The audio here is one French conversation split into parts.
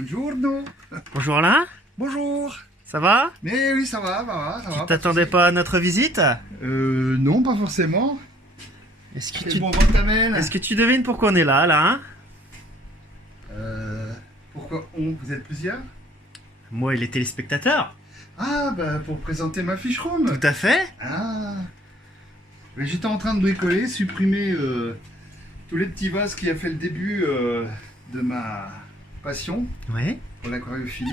Buongiorno. Bonjour Alain, Bonjour. ça va? Mais oui, ça va, ça va. Tu t'attendais pas à notre visite? Non, pas forcément. Est-ce que, Quel bon vent t'amène? est-ce que tu devines pourquoi on est là, Alain? Pourquoi on? Vous êtes plusieurs? Moi et les téléspectateurs. Ah, bah pour présenter ma fiche room. Tout à fait. Ah. Mais j'étais en train de bricoler, supprimer tous les petits vases qui a fait le début de ma passion Oui. pour l'aquariophilie.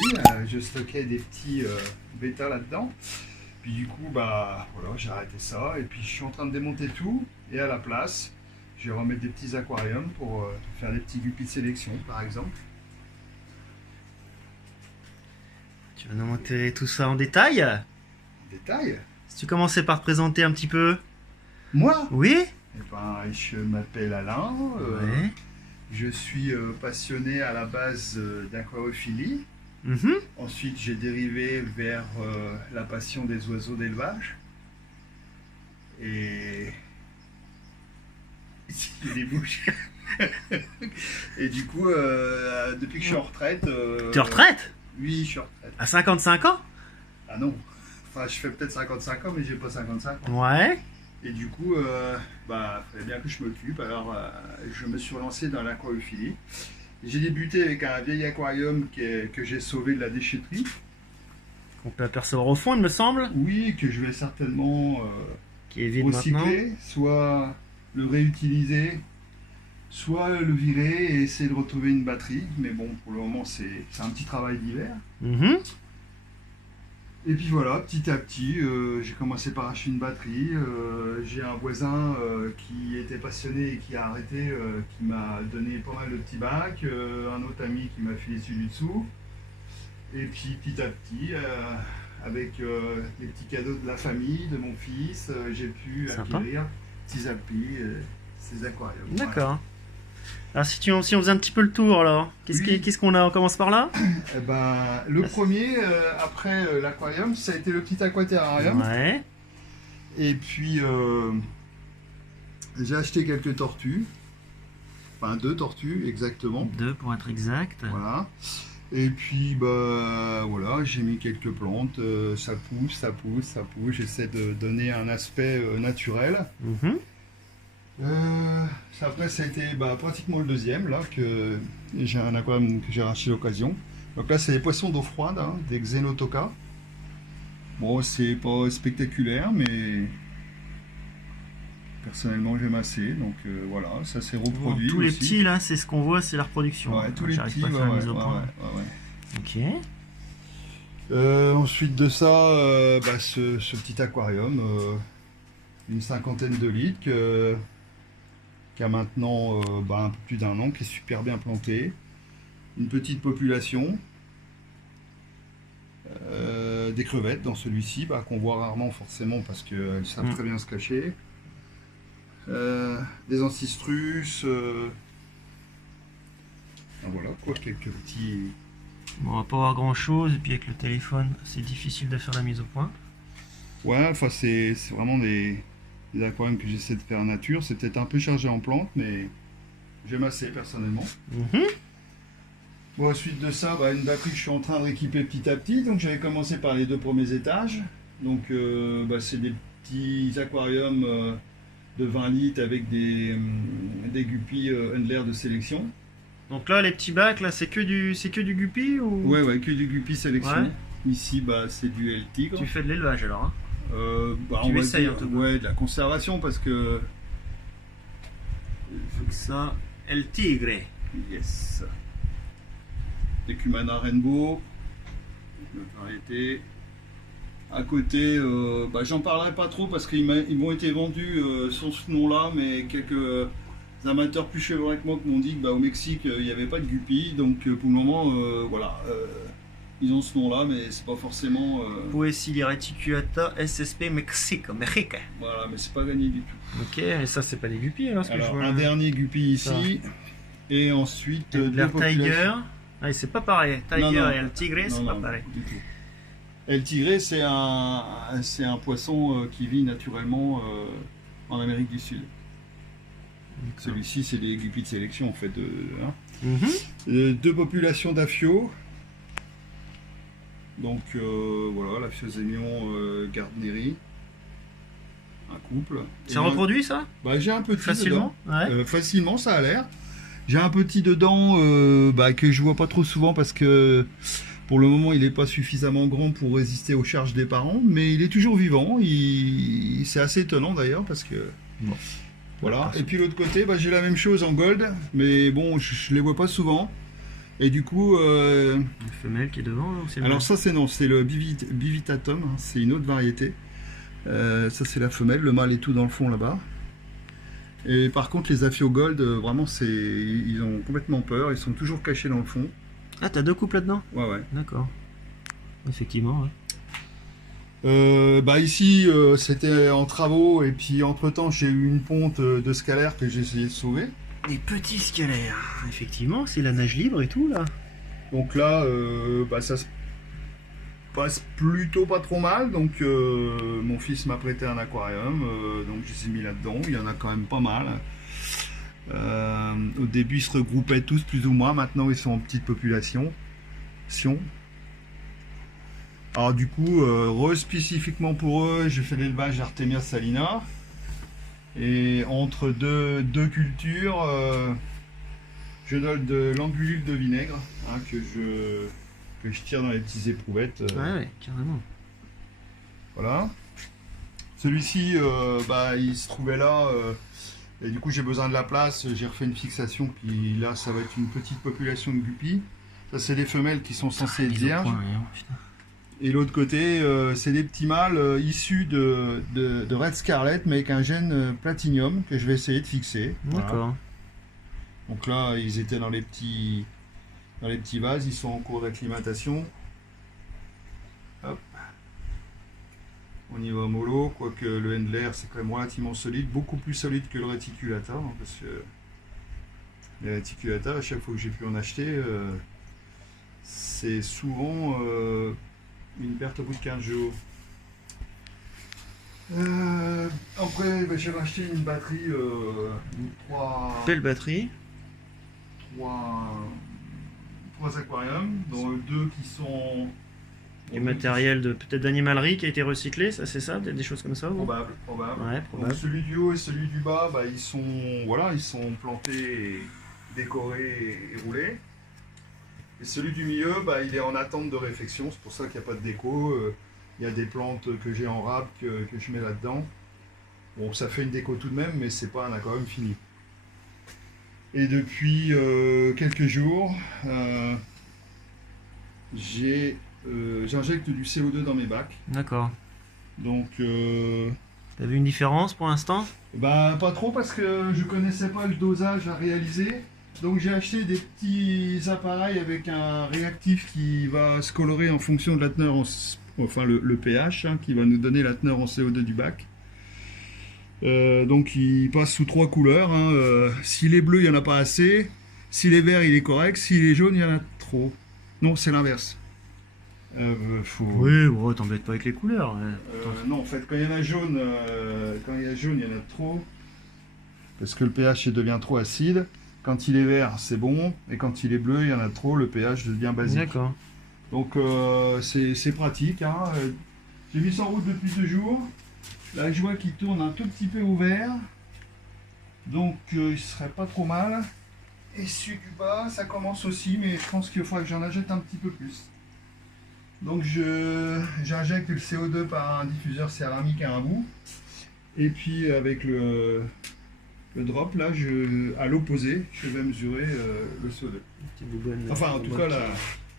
Je stockais des petits bêtas là-dedans. Puis du coup, bah voilà, j'ai arrêté ça. Et puis je suis en train de démonter tout. Et à la place, je vais remettre des petits aquariums pour faire des petits guppies de sélection, par exemple. Tu vas nous montrer tout ça en détail? Détail. Si tu commençais par te présenter un petit peu. Moi, Oui? eh ben, je m'appelle Alain. Ouais. Je suis passionné à la base d'aquariophilie. Mhm. Ensuite, j'ai dérivé vers la passion des oiseaux d'élevage. Et... Il y a des bouches. Et du coup, depuis que je suis en retraite... T'es en retraite? Oui, je suis en retraite. À 55 ans? Ah non. Enfin, je fais peut-être 55 ans, mais j'ai pas 55 ans. Ouais. Et du coup, bah, il fallait bien que je m'occupe. Alors, je me suis lancé dans l'aquariophilie. J'ai débuté avec un vieil aquarium que j'ai sauvé de la déchetterie. Qu'on peut apercevoir au fond, il me semble. Oui, que je vais certainement Qui est vide maintenant. recycler, soit le réutiliser, soit le virer et essayer de retrouver une batterie. Mais bon, pour le moment, c'est un petit travail d'hiver. Mhm. Et puis voilà, petit à petit, j'ai commencé par acheter une batterie. J'ai un voisin qui était passionné et qui a arrêté, qui m'a donné pas mal de petits bacs. Un autre ami qui m'a filé celui du dessous. Et puis petit à petit, avec les petits cadeaux de la famille, de mon fils, j'ai pu Sympa. acquérir petit à petit ces aquariums. D'accord. Alors si on faisait un petit peu le tour alors, Oui. qu'est-ce qu'on a? On commence par là? Eh ben, le premier, après l'aquarium, ça a été le petit aquaterrarium. Ouais. Et puis, j'ai acheté quelques tortues. Enfin, 2 tortues, exactement. 2 pour être exact. Voilà. Et puis, bah, voilà, j'ai mis quelques plantes. Ça pousse, ça pousse, ça pousse. J'essaie de donner un aspect naturel. Mhm. Après, ça a été pratiquement le deuxième, là, que j'ai un aquarium que j'ai racheté l'occasion. Donc là, c'est des poissons d'eau froide, hein, des Xenotoca. Bon, c'est pas spectaculaire, mais personnellement, j'aime assez. Donc voilà, ça s'est reproduit Tous les aussi. petits là, c'est ce qu'on voit, c'est la reproduction. Ouais, tous les J'arrive petits, pas à ouais, faire la ouais, mise au ouais, point. ouais, ouais. Ok. Ensuite de ça, ce petit aquarium, une 50aine de litres, qui a maintenant un peu plus d'1 an, qui est super bien planté. Une petite population. Des crevettes dans celui-ci, qu'on voit rarement forcément parce qu'elles savent très bien se cacher. Des ancistrus. Voilà, quoi, quelques petits... Bon, on va pas voir grand chose, et puis avec le téléphone, c'est difficile de faire la mise au point. Ouais, enfin c'est vraiment des aquariums que j'essaie de faire nature. C'est peut-être un peu chargé en plantes, mais j'aime assez personnellement. Mhm. Bon, ensuite de ça, une batterie que je suis en train de rééquiper petit à petit. Donc j'avais commencé par les 2 premiers étages. Donc c'est des petits aquariums de 20 litres avec des guppies Handler de sélection. Donc là, les petits bacs, là, c'est que du guppy ou Ouais, que du guppy sélection. Ouais. Ici, c'est du El Tigre. tu fais de l'élevage alors hein? On va essayes, dire, en tout cas. ouais, de la conservation parce que... Il faut que ça... El Tigre. Yes. Des Cumana Rainbow, une autre variété. À côté, j'en parlerai pas trop parce qu'ils m'ont été vendus sur ce nom-là, mais quelques amateurs plus chevronnés que moi m'ont dit qu'au Mexique il n'y avait pas de guppy, donc pour le moment, voilà, ils ont ce nom-là, mais c'est pas forcément. Poecilia reticulata SSP Mexique. Voilà, mais c'est pas gagné du tout. Ok, et ça, c'est pas des guppys alors, ce que je Alors, vois. un dernier guppy ici, et ensuite L'air deux Tiger. populations. Ah, c'est pas pareil. Tiger Non, et El Tigre, c'est pas non, pareil. du tout. El Tigre, c'est un poisson qui vit naturellement en Amérique du Sud. Celui-ci, c'est des guppies de sélection en fait. Hein. Mhm. Deux populations d'Aphio. Donc voilà, la Fiosémion Gardneri. Un couple. Ça reproduit ça? Bah, j'ai un petit Facilement? dedans. Ouais. Facilement, ça a l'air. J'ai un petit dedans que je vois pas trop souvent parce que pour le moment il n'est pas suffisamment grand pour résister aux charges des parents, mais il est toujours vivant. C'est assez étonnant d'ailleurs parce que Bon. voilà. Et puis l'autre côté, bah, j'ai la même chose en gold, mais bon, je les vois pas souvent. Et du coup, Une femelle qui est devant là, ou c'est le alors mâle? ça c'est non, c'est le Bivitatum, hein, c'est une autre variété. Ça c'est la femelle, le mâle est tout dans le fond là-bas. Et par contre les Aphio Gold, vraiment ils ont complètement peur, ils sont toujours cachés dans le fond. Ah, t'as deux couples là-dedans? Ouais. D'accord. Effectivement, ouais. Bah ici c'était en travaux et puis entre temps j'ai eu une ponte de scalaire que j'ai essayé de sauver. Des petits scalaires. Effectivement, c'est la nage libre et tout là. Donc là bah, ça se passe plutôt pas trop mal, donc mon fils m'a prêté un aquarium, donc je les ai mis là-dedans, il y en a quand même pas mal. Au début ils se regroupaient tous plus ou moins, maintenant ils sont en petite population. Alors du coup, spécifiquement pour eux, j'ai fait l'élevage d'Artemia salina. Et entre deux cultures, je donne de l'angulule de vinaigre hein, que je tire dans les petites éprouvettes. Ouais, carrément. Voilà. Celui-ci, il se trouvait là. Et du coup, j'ai besoin de la place. J'ai refait une fixation. Puis là, ça va être une petite population de guppies. Ça, c'est les femelles qui sont censées être vierges. Et l'autre côté, c'est des petits mâles issus de Red Scarlet, mais avec un gène Platinium que je vais essayer de fixer. D'accord. Voilà. Donc là, ils étaient dans les petits vases, ils sont en cours d'acclimatation. Hop. On y va mollo, quoique le handler c'est quand même relativement solide, beaucoup plus solide que le réticulata, hein, parce que les réticulata, à chaque fois que j'ai pu en acheter, c'est souvent une perte au bout de 15 jours. Après, j'ai racheté une batterie, 3 Belle batterie. aquariums, dont 2 qui sont... Du matériel de peut-être d'animalerie qui a été recyclé, ça c'est ça, des choses comme ça ou... Probable. Ouais, probable. Donc, celui du haut et celui du bas, bah, ils sont plantés, et décorés et roulés. Et celui du milieu, bah, il est en attente de réfection, c'est pour ça qu'il n'y a pas de déco. Il y a des plantes que j'ai en rab que je mets là-dedans. Bon, ça fait une déco tout de même, mais c'est pas un aquarium fini. Et depuis quelques jours, j'injecte du CO2 dans mes bacs. D'accord. Donc, T'as vu une différence pour l'instant? bah pas trop parce que je connaissais pas le dosage à réaliser. Donc j'ai acheté des petits appareils avec un réactif qui va se colorer en fonction de la teneur, le pH, hein, qui va nous donner la teneur en CO2 du bac. Donc il passe sous 3 couleurs. Hein. S'il est bleu, il n'y en a pas assez. S'il est vert, il est correct. S'il est jaune, il y en a trop. Non, c'est l'inverse. Oui, bon, t'embêtes pas avec les couleurs. Ouais. Non, en fait, quand il y en a jaune, il y en a trop. Parce que le pH devient trop acide. Quand il est vert, c'est bon. Et quand il est bleu, il y en a trop, le pH devient basique. D'accord. Donc c'est pratique. Hein. J'ai mis ça en route depuis 2 jours. Là, je vois qu'il tourne un tout petit peu ouvert. Donc il serait pas trop mal. Et celui du bas, ça commence aussi, mais je pense qu'il faudra que j'en achète un petit peu plus. Donc j'injecte le CO2 par un diffuseur céramique à un bout. Et puis avec le drop, là, à l'opposé, je vais mesurer le CO2. Enfin, en tout cas,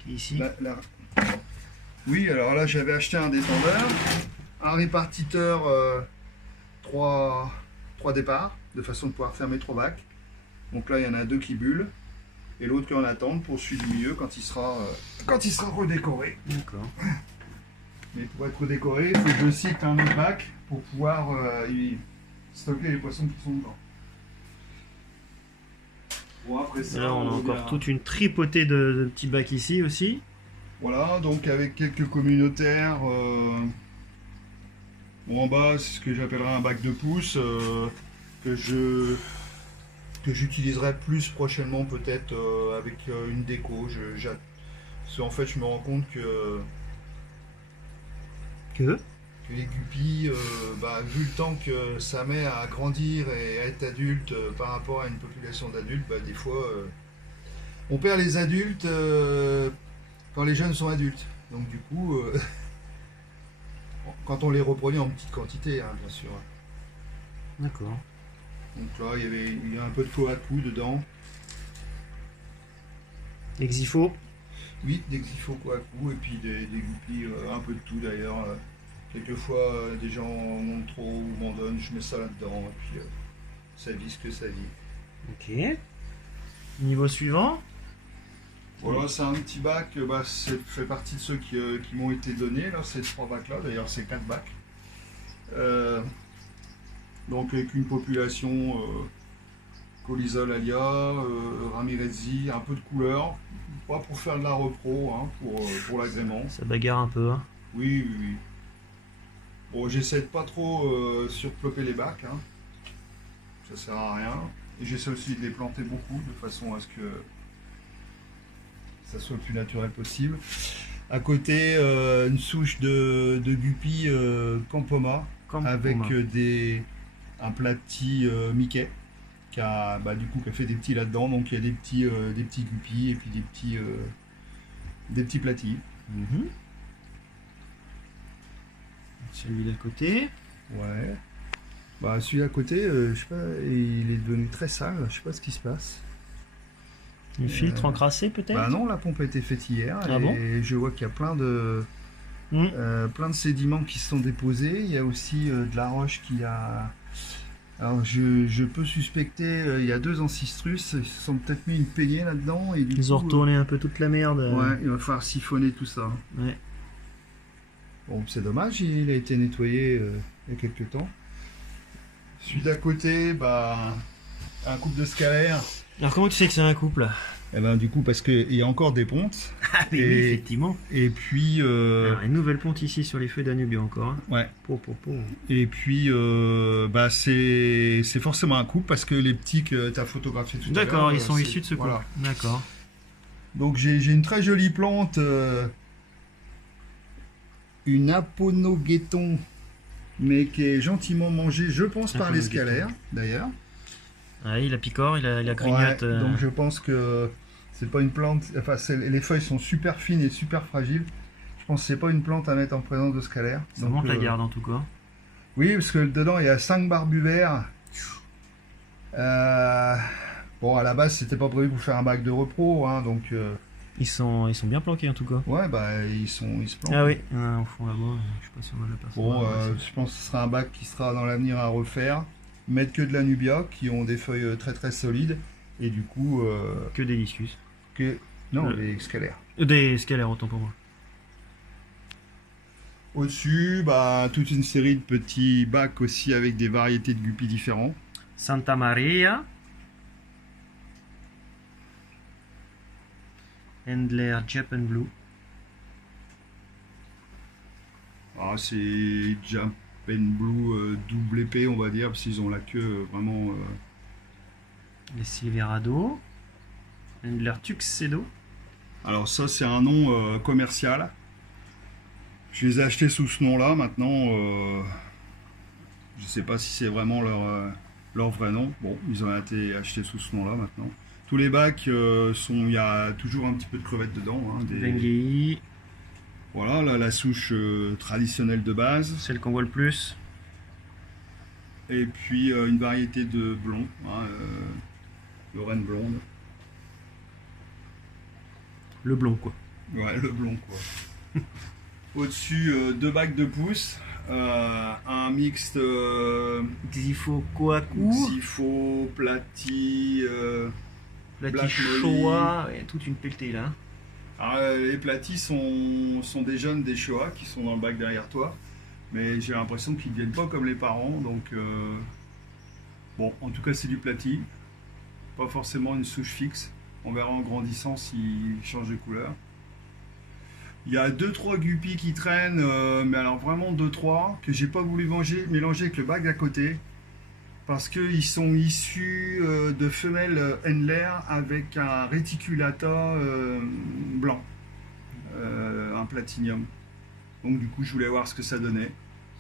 qui est ici. Oui, alors là, j'avais acheté un détendeur, un répartiteur 3 départs, de façon de pouvoir fermer 3 bacs. Donc là, il y en a 2 qui bullent, et l'autre qui est en attente pour celui du milieu quand il sera redécoré. D'accord. Mais pour être redécoré, il faut que je cycle un autre bac pour pouvoir stocker les poissons qui sont dedans. Bon, après ça, là, on a encore toute une tripotée de petits bacs ici aussi. Voilà, donc avec quelques communautaires. Bon, en bas, c'est ce que j'appellerais un bac de pouce que je que j'utiliserai plus prochainement peut-être avec une déco. Parce qu'en fait, je me rends compte que les guppies, vu le temps que ça met à grandir et à être adulte par rapport à une population d'adultes, des fois, on perd les adultes quand les jeunes sont adultes. Donc du coup, quand on les reproduit en petite quantité, hein, bien sûr. D'accord. Donc là, il y a un peu de Kohaku dedans. Exifo. Oui, des Xifo Kohaku et puis des guppies, un peu de tout d'ailleurs. Quelquefois, des gens en ont trop ou m'en donnent, je mets ça là-dedans et puis ça vit ce que ça vit. Ok. Niveau suivant. Voilà, c'est un petit bac, ça fait partie de ceux qui m'ont été donnés, là, ces 3 bacs-là, d'ailleurs c'est 4 bacs. Donc avec une population Colisol Alia, Ramirezzi, un peu de couleur, pas pour faire de la repro, hein, pour l'agrément. Ça bagarre un peu. Hein. Oui, oui, oui. Bon, j'essaie de pas trop surcloper les bacs, hein. Ça sert à rien. Et j'essaie aussi de les planter beaucoup, de façon à ce que ça soit le plus naturel possible. À côté, une souche de guppies Campoma, avec un platy Mickey qui a qui a fait des petits là-dedans. Donc il y a des petits guppies et puis des petits platis. Celui d'à côté. Ouais. Celui d'à côté, je sais pas, il est devenu très sale. Je sais pas ce qui se passe. Un filtre encrassé peut-être. Non, la pompe a été faite hier et bon je vois qu'il y a plein de sédiments qui se sont déposés. Il y a aussi de la roche qui a. Alors je peux suspecter, il y a 2 ancistrus, ils se sont peut-être mis une peignée là-dedans. Ils ont retourné un peu toute la merde. Ouais, il va falloir siphonner tout ça. Ouais. Bon, c'est dommage, il a été nettoyé il y a quelques temps. Celui d'à côté, un couple de scalaires. Alors comment tu sais que c'est un couple? Du coup, parce qu'il y a encore des pontes. Ah oui, effectivement. Et puis... Alors, une nouvelle ponte ici sur les feux Danubio encore. Hein. Ouais. Et puis, c'est forcément un couple parce que les petits que tu as photographiés tout à l'heure... D'accord, ils sont issus de ce couple. Voilà. D'accord. Donc j'ai une très jolie plante, une aponogueton, mais qui est gentiment mangée, je pense, par les scalaires, d'ailleurs. Ah, il a picore, il a grignote. Ouais, donc je pense que c'est pas une plante, enfin les feuilles sont super fines et super fragiles. Je pense que c'est pas une plante à mettre en présence de scalaire. Ça monte la garde en tout cas. Oui, parce que dedans il y a 5 barbuvères. Bon, à la base c'était pas prévu pour faire un bac de repro, hein, donc... Ils sont bien planqués en tout cas. Ouais, ils se plantent. Ah oui, au fond là-bas, je sais pas si on a la personne. Bon, je pense que ce sera un bac qui sera dans l'avenir à refaire. Mettre que de la Nubia, qui ont des feuilles très très solides, et du coup... que des Discus. Non, les scalaires. Des scalaires, autant pour moi. Au-dessus, toute une série de petits bacs aussi avec des variétés de guppies différents. Santa Maria. Handler Japan Blue. C'est Japan Blue double épée, on va dire, parce qu'ils ont la queue vraiment... Les Silverado. Handler Tuxedo. Alors ça, c'est un nom commercial. Je les ai achetés sous ce nom-là. Maintenant, je sais pas si c'est vraiment leur vrai nom. Bon, ils ont été achetés sous ce nom-là maintenant. Tous les bacs il y a toujours un petit peu de crevettes dedans. Hein, Venghi. Voilà, la souche traditionnelle de base. Celle qu'on voit le plus. Et puis une variété de blond, Lorraine blonde. Le blond quoi. Ouais, le blond quoi. Au-dessus, 2 bacs de pouces. Un mixte Xifo Kohaku. Xifo, Platy, Platy Showa, et toute une pelletée là. Alors, les Platy sont des jeunes des Showa qui sont dans le bac derrière toi. Mais j'ai l'impression qu'ils ne viennent pas comme les parents. Donc, bon, en tout cas, c'est du Platy. Pas forcément une souche fixe. On verra en grandissant s'il change de couleur. Il y a 2-3 guppies qui traînent, mais alors vraiment 2-3 que j'ai pas voulu mélanger avec le bac d'à côté Parce qu'ils sont issus de femelles Handler avec un réticulata blanc, un platinium. Donc du coup je voulais voir ce que ça donnait.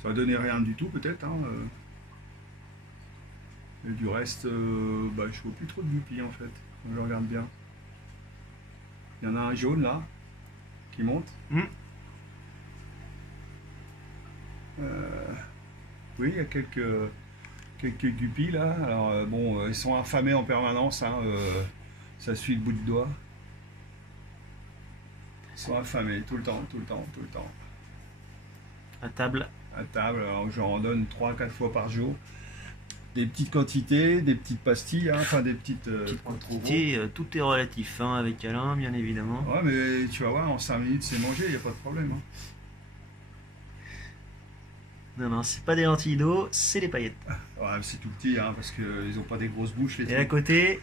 Ça donnait rien du tout peut-être. Hein, Et du reste, je vois plus trop de guppies en fait, quand je regarde bien. Il y en a un jaune là, qui monte. Oui, il y a quelques guppies là. Alors bon, ils sont affamés en permanence, hein, ça suit le bout de doigt. Ils sont affamés tout le temps. À table. À table, alors je leur en donne 3-4 fois par jour. Des petites quantités, des petites pastilles, hein, enfin des petites quantités, tout est relatif, hein, avec Alain, bien évidemment. Ouais, mais tu vas voir, en 5 minutes c'est mangé, il n'y a pas de problème. Hein. Non, c'est pas des lentilles d'eau, c'est des paillettes. Ouais, c'est tout petit, hein, parce qu'ils n'ont pas des grosses bouches. Et à côté,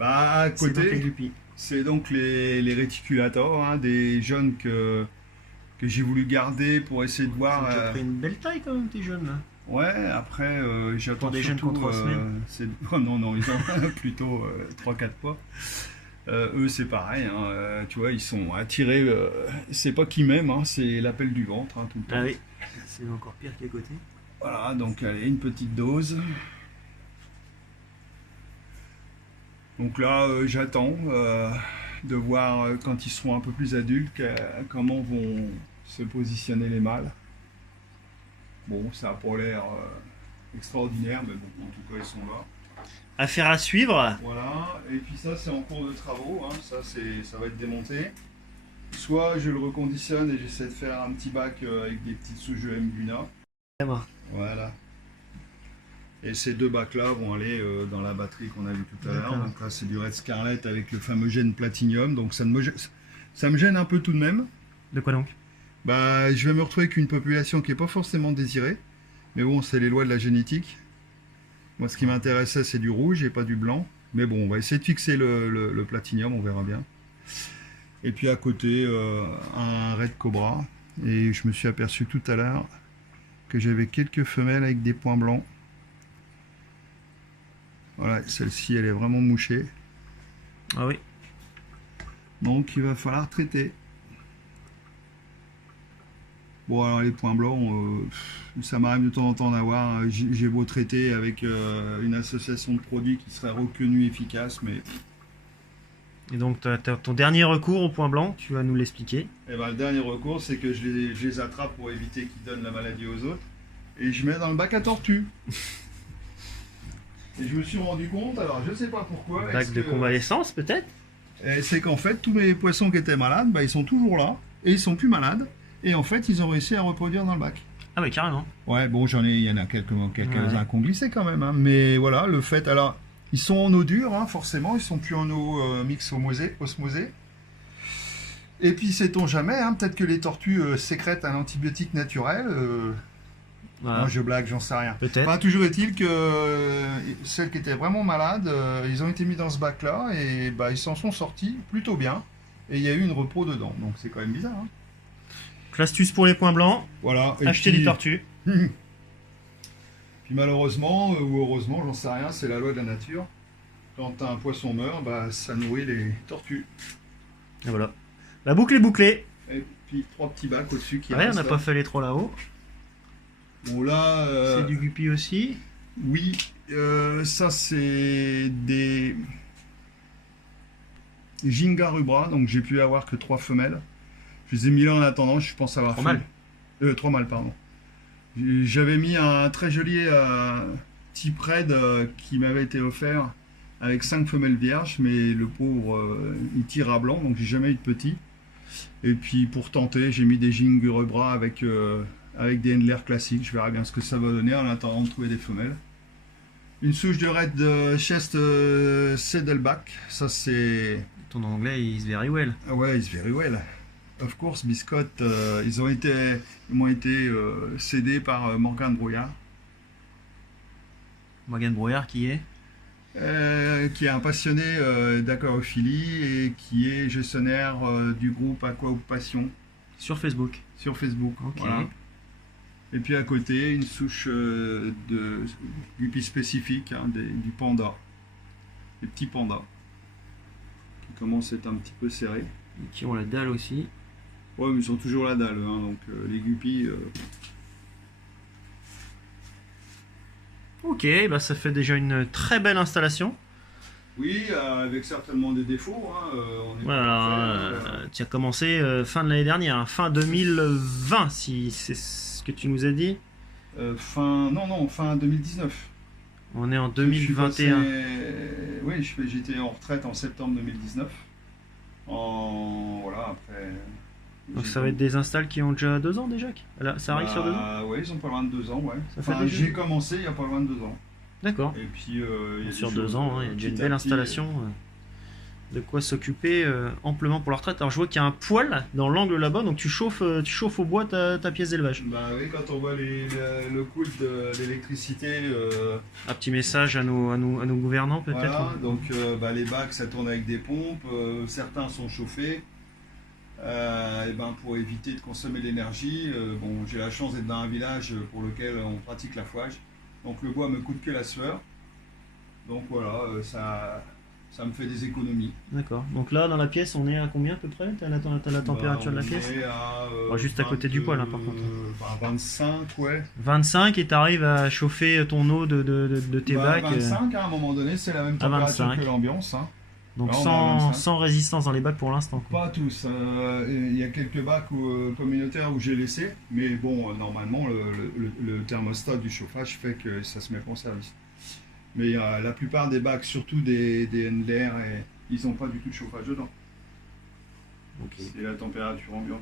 à côté, c'est donc les réticulators, hein, des jeunes que j'ai voulu garder pour essayer de voir. Tu as pris une belle taille quand même, tes jeunes là. Ouais, après j'attends des jeunes contre 3 semaines. Oh, non, ils ont plutôt 3-4 mois. Eux c'est pareil, hein, tu vois, ils sont attirés, c'est pas qu'ils m'aiment, hein, c'est l'appel du ventre, hein, tout le temps. Ah oui, c'est encore pire qu'à côté. Voilà, donc allez, une petite dose. Donc là j'attends de voir quand ils seront un peu plus adultes comment vont se positionner les mâles. Bon, ça n'a pas l'air extraordinaire, mais bon, en tout cas, ils sont là. Affaire à suivre. Voilà, et puis ça, c'est en cours de travaux, hein. Ça va être démonté. Soit je le reconditionne et j'essaie de faire un petit bac avec des petites souches de Mbuna. Voilà. Et ces deux bacs-là vont aller dans la batterie qu'on a vue tout à l'heure. Donc là, c'est du Red Scarlet avec le fameux gène Platinium. Donc ça me gêne un peu tout de même. De quoi donc? Je vais me retrouver avec une population qui n'est pas forcément désirée. Mais bon, c'est les lois de la génétique. Moi, ce qui m'intéressait, c'est du rouge et pas du blanc. Mais bon, on va essayer de fixer le platinium, on verra bien. Et puis à côté, un Red Cobra. Et je me suis aperçu tout à l'heure que j'avais quelques femelles avec des points blancs. Voilà, celle-ci, elle est vraiment mouchée. Ah oui. Donc, il va falloir traiter. Bon, alors les points blancs, ça m'arrive de temps en temps d'avoir. J'ai beau traiter avec une association de produits qui serait reconnue efficace, mais... Et donc, ton dernier recours au point blanc, tu vas nous l'expliquer. Et le dernier recours, c'est que je les attrape pour éviter qu'ils donnent la maladie aux autres. Et je mets dans le bac à tortues. Et je me suis rendu compte, alors je sais pas pourquoi... Bac de convalescence, peut-être? C'est qu'en fait, tous mes poissons qui étaient malades, ils sont toujours là, et ils sont plus malades. Et en fait, ils ont réussi à reproduire dans le bac. Ah ouais, carrément. Ouais, bon, il y en a quelques-uns qui ont glissé quand même. Hein. Mais voilà, le fait... Alors, ils sont en eau dure, hein, forcément. Ils sont plus en eau mix osmosée. Et puis, sait-on jamais, hein, peut-être que les tortues sécrètent un antibiotique naturel. Voilà. Moi, je blague, j'en sais rien. Peut-être. Enfin, toujours est-il que celles qui étaient vraiment malades, ils ont été mis dans ce bac-là et ils s'en sont sortis plutôt bien. Et il y a eu une repro dedans. Donc, c'est quand même bizarre. Hein. L'astuce pour les points blancs, voilà. acheter des tortues. Puis malheureusement, ou heureusement, j'en sais rien, c'est la loi de la nature. Quand un poisson meurt, ça nourrit les tortues. Et voilà. La boucle est bouclée. Et puis 3 petits bacs au-dessus qui Ouais, on restent. n'a pas fait les 3 là-haut. Bon là... C'est du guppy aussi. Oui, ça c'est des... Ginga rubra, donc j'ai pu avoir que 3 femelles. Je les ai mis là en attendant, je pense avoir 3 mâles. 3 mâles, pardon. J'avais mis un très joli type raid qui m'avait été offert avec 5 femelles vierges, mais le pauvre il tire à blanc, donc j'ai jamais eu de petit. Et puis pour tenter, j'ai mis des Ginga rubra avec des Handler classiques. Je verrai bien ce que ça va donner en attendant de trouver des femelles. Une souche de raid de chest saddleback, ça c'est... Ton anglais is very well. Ouais, it's very well. Of course, Biscotte, ils m'ont été cédés par Morgan Brouillard. Morgan Brouillard qui est qui est un passionné d'aquariophilie et qui est gestionnaire du groupe Aqua Passion. sur Facebook. Sur Facebook. Ok. Voilà. Et puis à côté, une souche de guppy spécifique, hein, du panda. Des petits pandas. Qui commencent à être un petit peu serrés. Et qui ont la dalle aussi. Ouais, mais ils sont toujours la dalle, hein, donc les guppies... Ok, bah ça fait déjà une très belle installation. Oui, avec certainement des défauts. Hein, on est Voilà, tu as commencé fin de l'année dernière, hein, fin 2020, si c'est ce que tu nous as dit. fin 2019. On est en 2021. Oui, j'étais en retraite en septembre 2019. Voilà, après... Donc ça va être des installs qui ont déjà 2 ans déjà. Là, ça arrive sur 2 ans. Oui, ils ont pas loin de 2 ans, ouais. Enfin, j'ai commencé il y a pas loin de 2 ans. D'accord. Et puis sur 2 ans, hein, il y a déjà une belle installation. De quoi s'occuper amplement pour la retraite. Alors je vois qu'il y a un poêle dans l'angle là-bas, donc tu chauffes au bois ta pièce d'élevage. Bah oui, quand on voit le coût de l'électricité. Un petit message à nos gouvernants peut-être. Voilà, donc les bacs ça tourne avec des pompes, certains sont chauffés. Pour éviter de consommer l'énergie, j'ai la chance d'être dans un village pour lequel on pratique l'affouage. Donc le bois me coûte que la sueur. Donc voilà, ça me fait des économies. D'accord. Donc là, dans la pièce, on est à combien à peu près? T'as la température de la pièce? On est juste à côté du poêle, hein, par contre. 25, ouais. 25 et t'arrives à chauffer ton eau de tes bacs. 25, à un moment donné, c'est la même température que l'ambiance. Hein. Donc sans résistance dans les bacs pour l'instant. Pas tous. Il y a quelques bacs communautaires où j'ai laissé. Mais bon, normalement, le thermostat du chauffage fait que ça se met pas en service. Mais la plupart des bacs, surtout des NLR, ils n'ont pas du tout de chauffage dedans. Okay. C'est la température ambiante.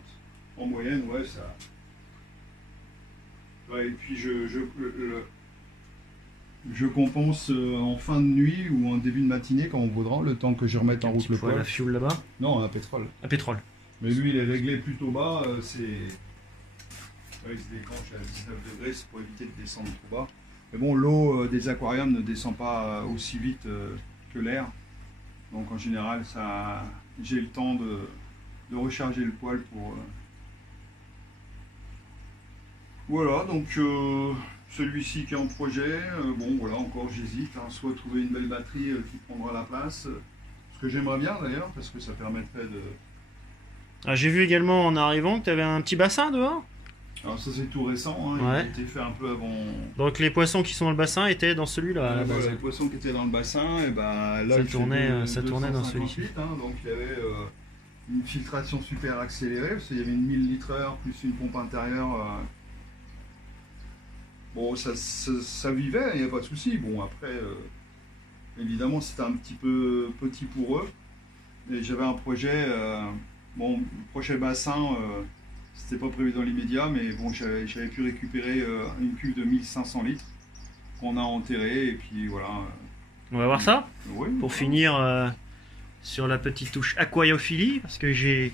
En moyenne, ouais, ça... Ouais, et puis je compense en fin de nuit ou en début de matinée quand on voudra, le temps que je remette en route le poêle. La fuel là-bas? Non, à pétrole. À pétrole. Mais lui, il est réglé plutôt bas. Il se déclenche à 19 degrés, c'est pour éviter de descendre trop bas. Mais bon, l'eau des aquariums ne descend pas aussi vite que l'air. Donc en général, j'ai le temps de recharger le poêle pour... Voilà, donc celui-ci qui est en projet, voilà, encore j'hésite, hein, soit trouver une belle batterie qui prendra la place, ce que j'aimerais bien d'ailleurs, parce que ça permettrait de... Ah, j'ai vu également en arrivant que tu avais un petit bassin dehors. Alors ça c'est tout récent, hein, il a été fait un peu avant... Donc les poissons qui sont dans le bassin étaient dans celui-là. Les poissons qui étaient dans le bassin, et là ça tournait dans celui-ci. Hein, donc il y avait une filtration super accélérée, parce qu'il y avait une 1000 litres/heure plus une pompe intérieure. Bon, ça vivait, il n'y a pas de souci. Bon, après, évidemment, c'était un petit peu petit pour eux. Et j'avais un projet, le projet bassin, c'était pas prévu dans l'immédiat, mais bon, j'avais pu récupérer une cuve de 1500 litres qu'on a enterrée, et puis voilà. On va voir ça? Oui. Pour finir sur la petite touche aquariophilie, parce que j'ai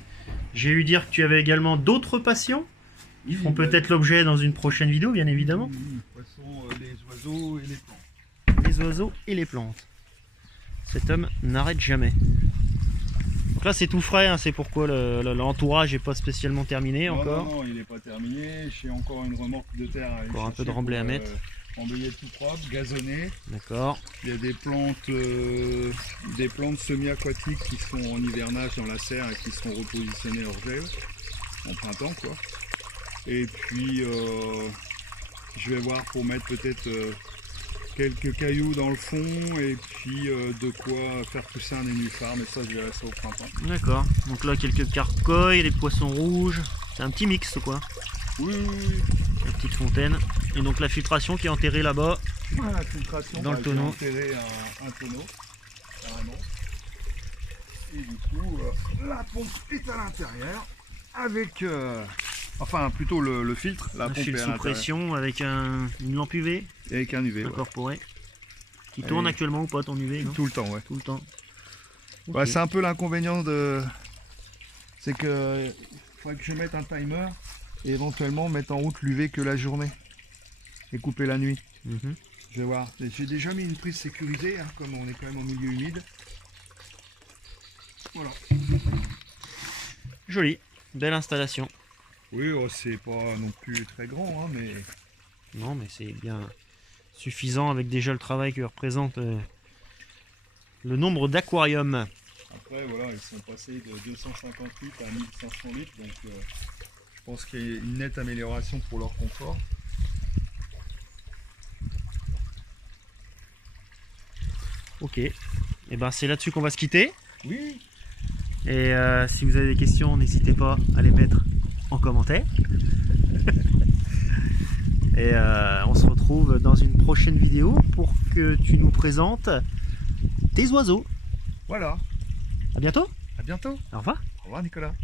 eu dire que tu avais également d'autres passions. Ils feront peut-être l'objet dans une prochaine vidéo, bien évidemment. Les poissons, les oiseaux et les plantes. Les oiseaux et les plantes. Cet homme n'arrête jamais. Donc là, c'est tout frais, hein, c'est pourquoi l'entourage n'est pas spécialement terminé encore. Non, il n'est pas terminé. J'ai encore une remorque de terre. Encore un peu de remblai à mettre. Embellir tout propre, gazonné. D'accord. Il y a des plantes semi-aquatiques qui sont en hivernage dans la serre et qui seront repositionnées hors gel en printemps, quoi. Et puis je vais voir pour mettre peut-être quelques cailloux dans le fond et puis de quoi faire pousser un nénuphar, mais ça je verrai ça au printemps. D'accord, donc là quelques carcoïs, les poissons rouges, c'est un petit mix quoi. Oui. La petite fontaine. Et donc la filtration qui est enterrée là-bas. La filtration dans le tonneau. Enterré un tonneau, carrément. Et du coup la pompe est à l'intérieur avec... Enfin, plutôt le filtre, la pompe filtre sous pression avec une lampe UV. Et avec un UV, incorporé. Qui tourne actuellement ou pas ton UV, non? Tout le temps, ouais. Tout le temps. Okay. Ouais, c'est un peu l'inconvénient de... C'est que... Il faudrait que je mette un timer et éventuellement mettre en route l'UV que la journée. Et couper la nuit. Je vais voir. J'ai déjà mis une prise sécurisée, hein, comme on est quand même en milieu humide. Voilà. Joli. Belle installation. Oui, oh, c'est pas non plus très grand, hein, mais... Non, mais c'est bien suffisant avec déjà le travail que représente le nombre d'aquariums. Après, voilà, ils sont passés de 250 litres à 1500 litres, donc je pense qu'il y a une nette amélioration pour leur confort. Ok, et ben c'est là-dessus qu'on va se quitter. Oui. Et si vous avez des questions, n'hésitez pas à les mettre en commentaire. Et on se retrouve dans une prochaine vidéo pour que tu nous présentes tes oiseaux. Voilà. À bientôt. À bientôt. Au revoir. Au revoir Nicolas.